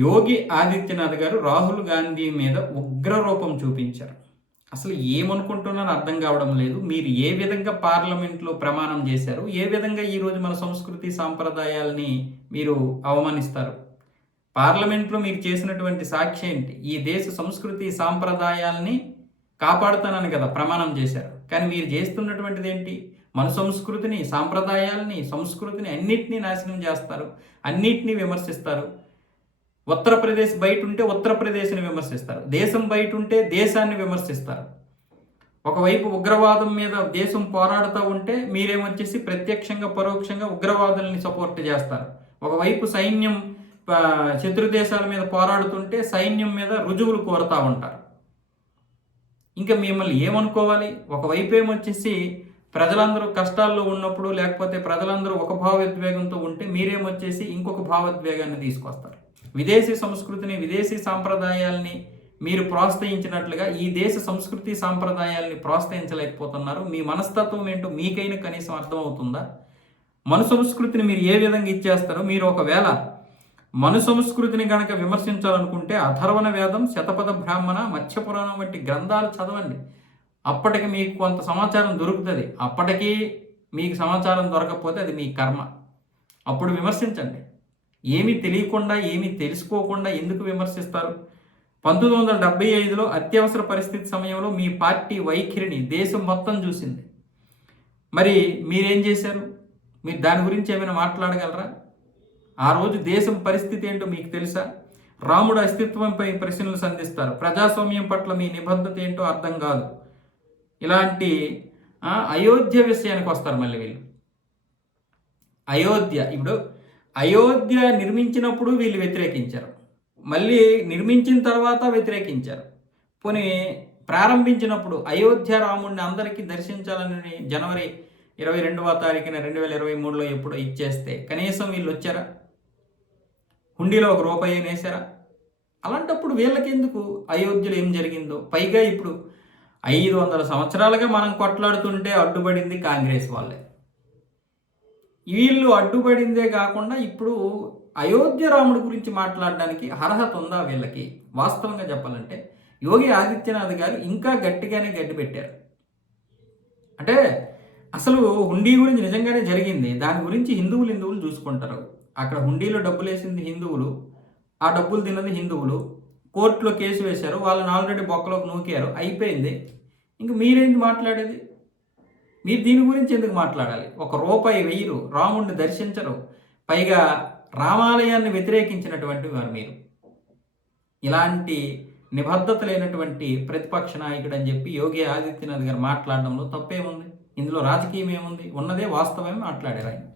యోగి ఆదిత్యనాథ్ గారు రాహుల్ గాంధీ మీద ఉగ్ర రూపం చూపించారు. అసలు ఏమనుకుంటున్నారో అర్థం కావడం లేదు. మీరు ఏ విధంగా పార్లమెంట్లో ప్రమాణం చేశారు? ఏ విధంగా ఈరోజు మన సంస్కృతి సాంప్రదాయాల్ని మీరు అవమానిస్తారు? పార్లమెంట్లో మీరు చేసినటువంటి సాక్షి ఏంటి? ఈ దేశ సంస్కృతి సాంప్రదాయాల్ని కాపాడుతానని కదా ప్రమాణం చేశారు. కానీ మీరు చేస్తున్నటువంటిది ఏంటి? మన సంస్కృతిని, సాంప్రదాయాల్ని, సంస్కృతిని అన్నిటినీ నాశనం చేస్తారు. అన్నిటినీ విమర్శిస్తారు. ఉత్తరప్రదేశ్ బయట ఉంటే ఉత్తరప్రదేశ్ని విమర్శిస్తారు. దేశం బయట ఉంటే దేశాన్ని విమర్శిస్తారు. ఒకవైపు ఉగ్రవాదం మీద దేశం పోరాడుతూ ఉంటే మీరేమొచ్చేసి ప్రత్యక్షంగా పరోక్షంగా ఉగ్రవాదుల్ని సపోర్ట్ చేస్తారు. ఒకవైపు సైన్యం శత్రు దేశాల మీద పోరాడుతుంటే సైన్యం మీద రుజువులు కోరుతూ ఉంటారు. ఇంకా మిమ్మల్ని ఏమనుకోవాలి? ఒకవైపు ఏమొచ్చేసి ప్రజలందరూ కష్టాల్లో ఉన్నప్పుడు లేకపోతే ప్రజలందరూ ఒక భావోద్వేగంతో ఉంటే మీరేమొచ్చేసి ఇంకొక భావోద్వేగాన్ని తీసుకొస్తారు. విదేశీ సంస్కృతిని, విదేశీ సాంప్రదాయాల్ని మీరు ప్రోత్సహించినట్లుగా ఈ దేశ సంస్కృతి సాంప్రదాయాల్ని ప్రోత్సహించలేకపోతున్నారు. మీ మనస్తత్వం ఏంటో మీకైనా కనీసం అర్థమవుతుందా? మన సంస్కృతిని మీరు ఏ విధంగా ఇచ్చేస్తారో, మీరు ఒకవేళ మను సంస్కృతిని గనక విమర్శించాలనుకుంటే అథర్వణ వేదం, శతపథ బ్రాహ్మణ, మత్స్యపురాణం వంటి గ్రంథాలు చదవండి. అప్పటికి మీకు కొంత సమాచారం దొరుకుతుంది. అప్పటికీ మీకు సమాచారం దొరకకపోతే అది మీ కర్మ. అప్పుడు విమర్శించండి. ఏమీ తెలియకుండా, ఏమీ తెలుసుకోకుండా ఎందుకు విమర్శిస్తారు? 1975లో అత్యవసర పరిస్థితి సమయంలో మీ పార్టీ వైఖరిని దేశం మొత్తం చూసింది. మరి మీరేం చేశారు? మీరు దాని గురించి ఏమైనా మాట్లాడగలరా? ఆ రోజు దేశం పరిస్థితి ఏంటో మీకు తెలుసా? రాముడు అస్తిత్వంపై ప్రశ్నలు సంధిస్తారు. ప్రజాస్వామ్యం పట్ల మీ నిబద్ధత ఏంటో అర్థం కాదు. ఇలాంటి అయోధ్య విషయానికి వస్తారు మళ్ళీ వీళ్ళు. అయోధ్య నిర్మించినప్పుడు వీళ్ళు వ్యతిరేకించారు. మళ్ళీ నిర్మించిన తర్వాత వ్యతిరేకించారు. పోనీ ప్రారంభించినప్పుడు అయోధ్య రాముడిని అందరికీ దర్శించాలని జనవరి 22వ తారీఖున 2023లో ఎప్పుడో ఇచ్చేస్తే కనీసం వీళ్ళు వచ్చారా? హుండీలో ₹1 వేశారా? అలాంటప్పుడు వీళ్ళకెందుకు అయోధ్యలో ఏం జరిగిందో? పైగా ఇప్పుడు 500 సంవత్సరాలుగా మనం కొట్లాడుతుంటే అడ్డుపడింది కాంగ్రెస్ వాళ్ళే. వీళ్ళు అడ్డుపడిందే కాకుండా ఇప్పుడు అయోధ్య రాముడి గురించి మాట్లాడడానికి అర్హత ఉందా వీళ్ళకి? వాస్తవంగా చెప్పాలంటే యోగి ఆదిత్యనాథ్ గారు ఇంకా గట్టిగానే గడ్డి పెట్టారు. అంటే అసలు హుండీ గురించి నిజంగానే జరిగింది. దాని గురించి హిందువులు చూసుకుంటారు. అక్కడ హుండీలో డబ్బులు వేసింది హిందువులు, ఆ డబ్బులు తిన్నది హిందువులు. కోర్టులో కేసు వేశారు, వాళ్ళని ఆల్రెడీ బొక్కలోకి నూకారు, అయిపోయింది. ఇంక మీరేంది మాట్లాడేది? మీరు దీని గురించి ఎందుకు మాట్లాడాలి? ₹1 వెయ్యరు, రాముడిని దర్శించరు, పైగా రామాలయాన్ని వ్యతిరేకించినటువంటి వారు మీరు. ఇలాంటి నిబద్ధత లేనటువంటి ప్రతిపక్ష నాయకుడు అని చెప్పి యోగి ఆదిత్యనాథ్ గారు మాట్లాడడంలో తప్పేముంది? ఇందులో రాజకీయం ఏముంది? ఉన్నదే వాస్తవమే మాట్లాడారు ఆయన.